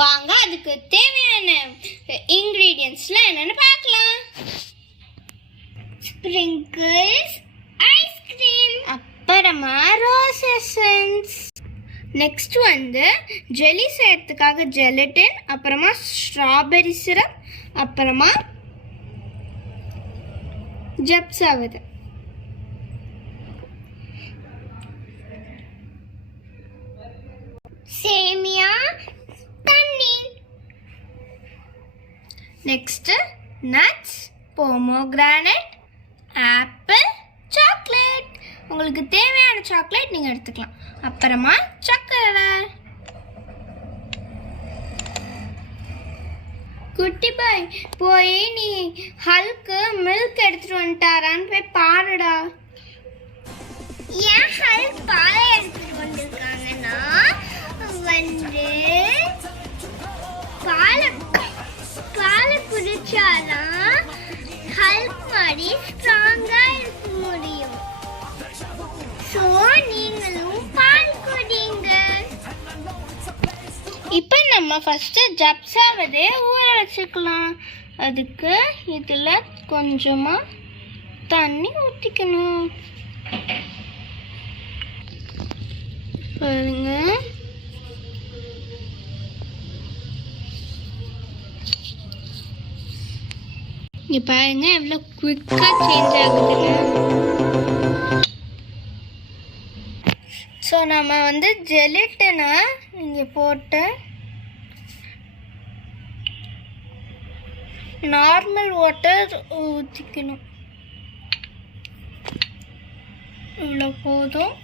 வாங்க அதுக்கு தேவையான இன்கிரீடியன்ட்ஸ்லாம் என்னன்னு பார்க்கலாம். ஸ்ப்ரிங்கிள்ஸ், ஐஸ்கிரீம், அப்புறமா ரோஸ் எசன்ஸ். நெக்ஸ்ட் வந்து ஜெல்லி செய்யறதுக்காக ஜெலட்டின், அப்புறமா ஸ்ட்ராபெரி சிரப், அப்புறமா ஜப்ஸா விதை. சேமியா, தண்ணி. Next nuts, pomegranate, apple, chocolate. உங்களுக்கு தேவையான சாக்லேட் நீங்கள் எடுத்துக்கலாம். அப்புறமா சக்கரை. குட்டி பாய் போய் நீ ஹல்க்கு மில்க் எடுத்துட்டு வந்துட்டாரான்னு போய் பாருடா. ஏன் ஹல்க் பாலை எடுத்துட்டு வந்திருக்காங்கன்னா வந்து பாலை குடிச்சாதான் ஹல்க் மாதிரி ஸ்ட்ராங்கா இருக்க முடியும். ஸோ நீங்களும் பால் குடிங்க. இப்போ நம்ம ஃபர்ஸ்ட் ஜப்ஸா விதைய ஊற வச்சுக்கலாம். அதுக்கு இதில் கொஞ்சமாக தண்ணி ஊற்றிக்கணும். பாருங்க, இங்கே பாருங்க எவ்வளோ குயிக்காக சேஞ்ச் ஆகுதுங்க. ஸோ நம்ம வந்து ஜெலட்டினை இங்கே போட்டு நார்மல் வாட்டர் ஊற்றிக்கணும். இவ்வளோ போதும்.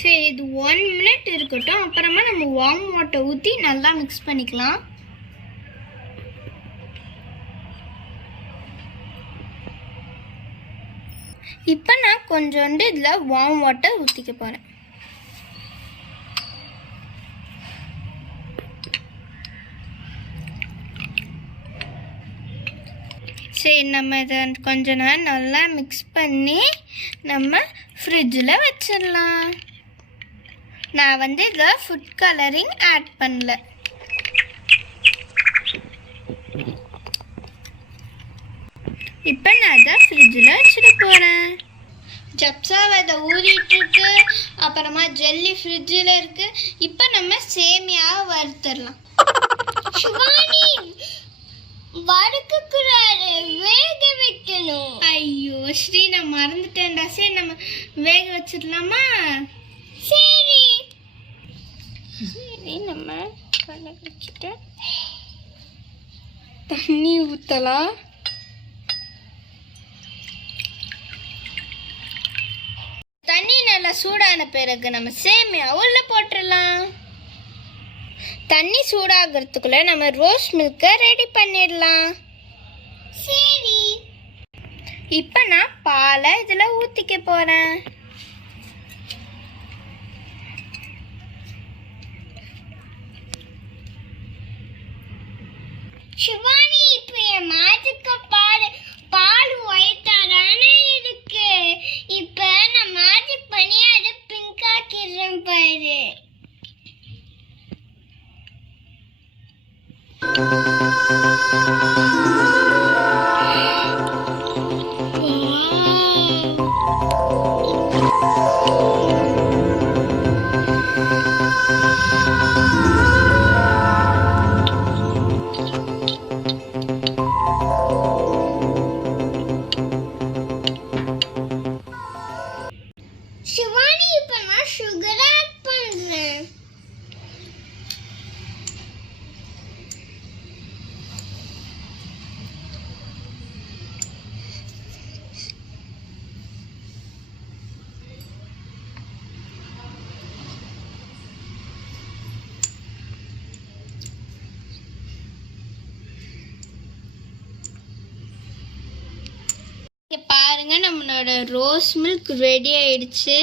சரி, இது 1 மினிட் இருக்கட்டும். அப்புறமா நம்ம வார்ம் வாட்டர் ஊற்றி நல்லா மிக்ஸ் பண்ணிக்கலாம். இப்போ நான் கொஞ்சோண்டு இதில் வார்ம் வாட்டர் ஊற்றிக்க போகிறேன். சரி, நம்ம இதை கொஞ்ச நேரம் நல்லா மிக்ஸ் பண்ணி நம்ம ஃப்ரிட்ஜில் வச்சிடலாம். நான் வந்து இதில் ஃபுட் கலரிங் ஆட் பண்ணல. இப்போ நான் அதை ஃப்ரிட்ஜில் வச்சுட்டு போகிறேன். ஜப்ஸா விதை ஊறிட்டுருக்கு, அப்புறமா ஜெல்லி ஃப்ரிட்ஜில் இருக்குது. இப்போ நம்ம சேமியாவை வறுத்துடலாம். சிவானி வறுக்கக்கூடாது, வேக வைக்கணும். ஐயோ ஸ்ரீ, நான் மறந்துட்டேன்டா. சரி, நம்ம வேக வச்சிடலாமா? சரி சரி, நம்ம கடை வச்சுட்டு தண்ணி ஊற்றலாம். தண்ணி நல்லா சூடான பிறகு நம்ம சேமியா உள்ள போட்டுடலாம். தண்ணி சூடாகிறதுக்குள்ள நம்ம ரோஸ் மில்கை ரெடி பண்ணிடலாம். சரி, இப்போ நான் பாலை இதில் ஊற்றிக்க போகிறேன். சிவானி, இப்போ என் மேஜிக்க பால் ஒயிட்டா தானே இருக்கு. இப்போ நான் மேஜிக் பண்ணி அதை பிங்க் ஆக்கிடுறேன் பாரு. சிவானி, இப்போ நான் சுகர் ஆட் பண்றேன். பாருங்க, நம்மளோட ரோஸ் மில்க் ரெடி ஆயிடுச்சு.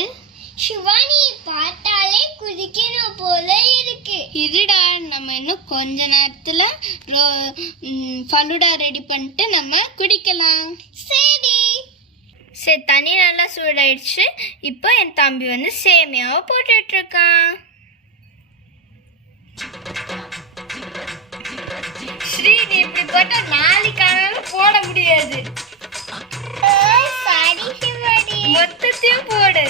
சிவானி, பார்த்தாலே குடிக்கணும் போல இருக்கு. இருடா, நம்ம இன்னும் கொஞ்ச நேரத்துல ஃபலூடா ரெடி பண்ணிட்டு நம்ம குடிக்கலாம். சரி சரி, தண்ணி நல்லா சூடாயிடுச்சு. இப்போ என் தம்பி வந்து சேமியாவை போட்டுட்டு இருக்கான். இப்படி போட்டா நாளைக்காக போட முடியாது. மொத்தத்தையும் போடு.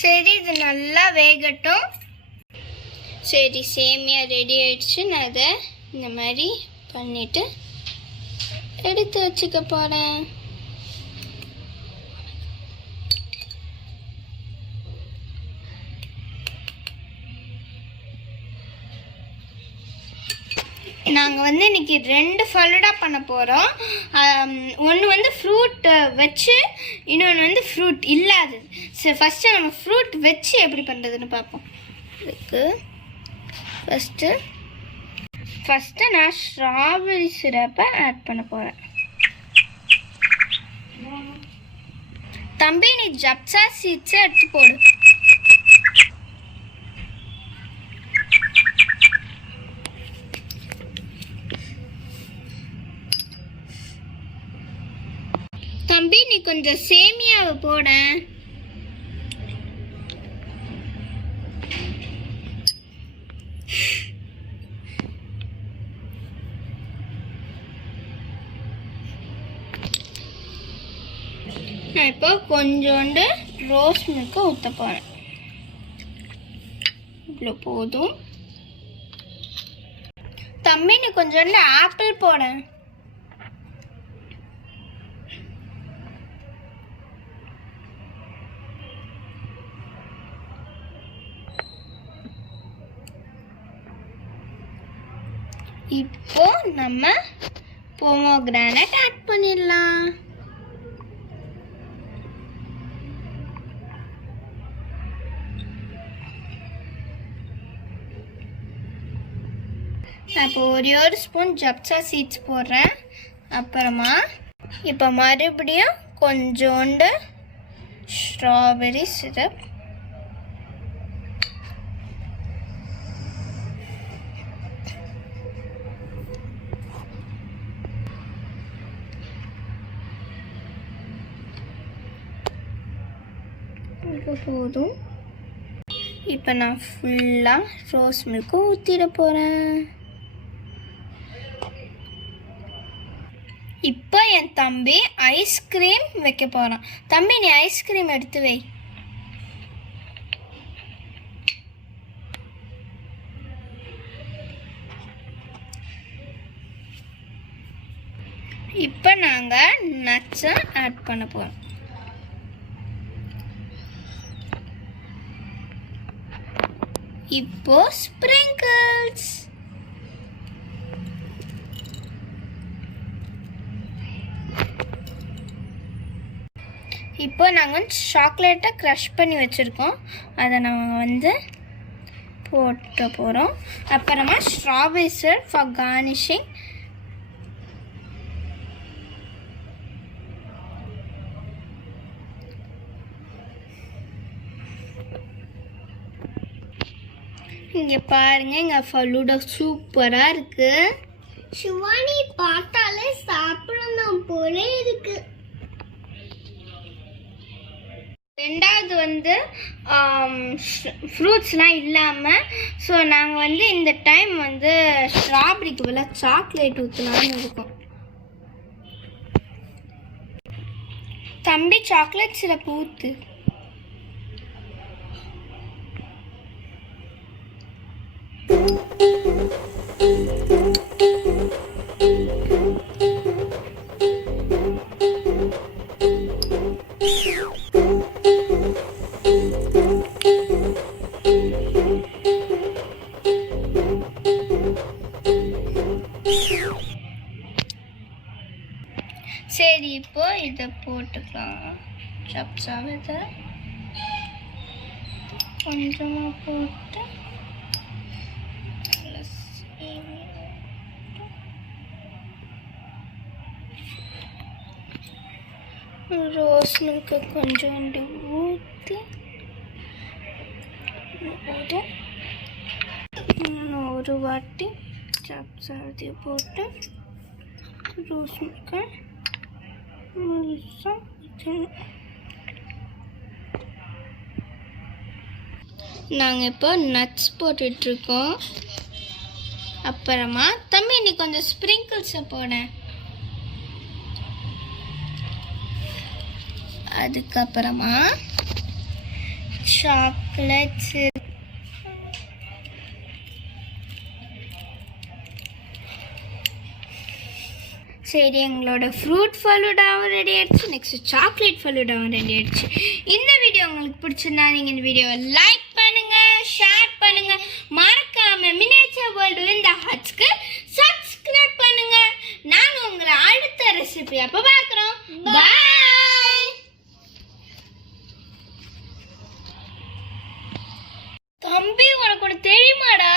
சரி, இது நல்லா வேகட்டும். சரி, சேமியா ரெடி ஆயிடுச்சு. நான் அதை இந்த மாதிரி பண்ணிட்டு எடுத்து வச்சுக்க போறேன். நாங்கள் வந்து இன்னைக்கு 2 ஃபலூடா பண்ண போகிறோம். ஒன்று வந்து ஃப்ரூட் வச்சு, இன்னொன்று வந்து ஃப்ரூட் இல்லாதது. சரி, ஃபஸ்ட்டு நம்ம ஃப்ரூட் வச்சு எப்படி பண்ணுறதுன்னு பார்ப்போம். இதுக்கு ஃபஸ்ட்டு நான் ஸ்ட்ராபெரி சிரப்பை ஆட் பண்ண போகிறேன். தம்பி, நீ ஜப்சா சீட்ஸை எடுத்து போடு. தம்பி, நீ கொஞ்சம் சேமியாவை போட. நான் இப்போ கொஞ்சோண்டு ரோஸ் மில்கை ஊற்ற போகிறேன். இவ்வளோ போதும். தம்பி, நீ கொஞ்சோண்டு ஆப்பிள் போட. இப்போ நம்ம பொமோகிரானட் ஆட் பண்ணிடலாம். நான் இப்போ ஒரு ஸ்பூன் ஜப்சா சீட்ஸ் போடுறேன். அப்புறமா இப்போ மறுபடியும் கொஞ்சோண்டு ஸ்ட்ராபெரி சிரப், போதும். இப்போ நான் ஃபுல்லாக ரோஸ் மில்க்கு ஊற்றிட போகிறேன். இப்போ என் தம்பி ஐஸ்கிரீம் வைக்க போகிறான். தம்பி, நீ ஐஸ்கிரீம் எடுத்து வை. இப்போ நாங்கள் நட்ஸை ஆட் பண்ண போகிறோம். இப்போ ஸ்ப்ரிங்கிள்ஸ். இப்போ நாங்கள் சாக்லேட்டை க்ரஷ் பண்ணி வச்சுருக்கோம். அதை நாங்கள் வந்து போட்ட போகிறோம். அப்புறமா ஸ்ட்ராபெரி சிரப் ஃபார் கார்னிஷிங். இங்கே பாருங்க, எங்க ஃபலூடா சூப்பரா இருக்கு. சிவானி, பார்த்தாலே சாப்பிடணும் போல இருக்கு. ரெண்டாவது வந்து ஃப்ரூட்ஸ்லாம் இல்லாமல், ஸோ நாங்கள் வந்து இந்த டைம் வந்து ஸ்ட்ராபெரிக்கு பதிலாக சாக்லேட் ஊற்றலான்னு இருக்கோம். தம்பி, சாக்லேட் சிரப் ஊற்று. சரி, இப்போ இதை போட்டுக்கலாம். சப்ஸாக இதை கொஞ்சமாக போட்டு ரோஸ் மில்க்கு கொஞ்சோண்டு ஊற்றி போதும். ஒரு வாட்டி சப்ஸாதி போட்டு ரோஸ் மில்கை முழுசாக நாங்கள் இப்போ நட்ஸ் போட்டுட்ருக்கோம். அப்புறமா தம்பி நீ கொஞ்சம் ஸ்ப்ரிங்கிள்ஸை போட. அதுக்கப்புறமா சாக்லேட்ஸ். சரி, எங்களோட ஃப்ரூட் ஃபலூடாவும் ரெடி ஆயிடுச்சு. நெக்ஸ்ட் சாக்லேட் ஃபலூடாவும் ரெடி ஆயிடுச்சு. இந்த வீடியோ உங்களுக்கு பிடிச்சிருந்தா நீங்கள் இந்த வீடியோவை லைக் பண்ணுங்க, ஷேர் பண்ணுங்க, மறக்காம மினியேச்சர் வேர்ல்டு இந்த ஹட்ஸ்க்கு சப்ஸ்கிரைப் பண்ணுங்க. நாங்கள் உங்களை அடுத்த ரெசிபி அப்போ பார்க்குறோம். பாய். தம்பி உனக்கு தெரியுமாடா?